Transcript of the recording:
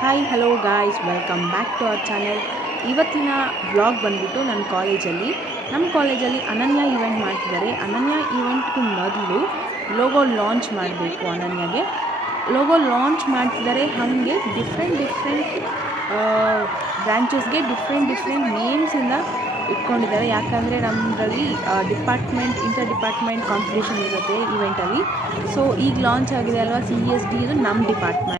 Hi hello guys, welcome back to our channel. ಇವತ್ತಿನ vlog ಬಂದ್ಬಿಟ್ಟು ನಮ್ಮ ಕಾಲೇಜಲ್ಲಿ ಅನನ್ಯ ಈವೆಂಟ್ ಮಾಡ್ತಿದ್ದಾರೆ. ಅನನ್ಯ ಈವೆಂಟ್ಗೂ ಮೊದಲು ಲೋಗೋ ಲಾಂಚ್ ಮಾಡಬೇಕು. ಅನನ್ಯಗೆ ಲೋಗೋ ಲಾಂಚ್ ಮಾಡ್ತಿದ್ದಾರೆ. ಹಾಗೆ ಡಿಫ್ರೆಂಟ್ ಬ್ರ್ಯಾಂಚಸ್ಗೆ ಡಿಫ್ರೆಂಟ್ ನೇಮ್ಸಿಂದ ಇಟ್ಕೊಂಡಿದ್ದಾರೆ. ಯಾಕಂದರೆ ನಮ್ಮದ್ರಲ್ಲಿ ಇಂಟರ್ ಡಿಪಾರ್ಟ್ಮೆಂಟ್ ಕಾಂಪಿಟೇಷನ್ ಇರುತ್ತೆ ಈವೆಂಟಲ್ಲಿ. ಸೊ ಈಗ ಲಾಂಚ್ ಆಗಿದೆ ಅಲ್ವಾ, CSD ಇದು ನಮ್ಮ ಡಿಪಾರ್ಟ್ಮೆಂಟ್.